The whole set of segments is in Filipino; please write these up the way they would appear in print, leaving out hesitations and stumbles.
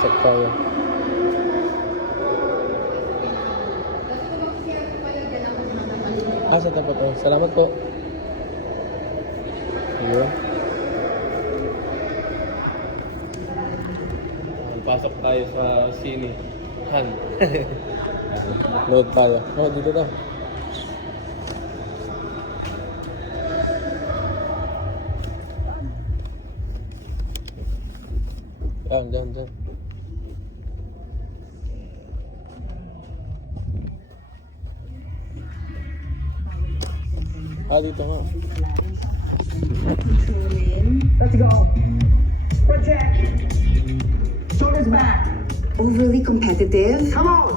Pasok tayo. Sa tapat po. Salamat po. Ayun. Pasok tayo sa sine. Han. Load tayo. Oh, dito daw. Diyan. Dito nga. Let's go. Project. Shoulders back. Overly competitive? Come on.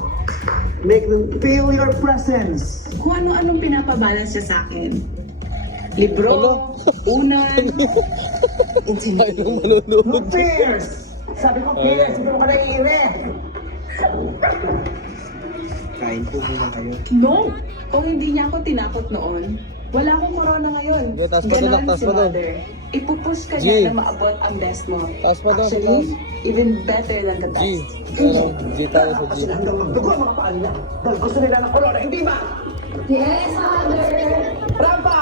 Make them feel your presence. Kung ano-anong pinapabalance niya sa akin. Libro, unan, Ay, nung manunod. No fears. Sabi ko, fears. Hindi mo ka naiire. Kain po muna kayo. no! Kung hindi niya ako tinakot noon, wala akong corona ngayon. Okay, taas pa doon, Ganon taas si pa doon. Mother. Ipupush ka G. niya na maabot ang best mo. Taas pa doon, Actually, taas. even better than the G. best. G tayo sa G. Kasi hanggang magdugo ang mga paan niya. Dahil gusto nila ng corona, hindi ba? Yes, Mother! Rampa!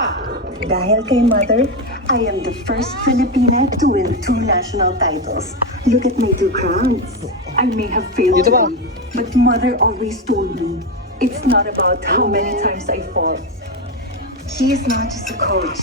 Dahil kay Mother, I am the first Filipina to win 2 national titles. Look at my 2 crowns. I may have failed Dito ba? today, but Mother always told me, it's not about how many times I fall. He is not just a coach.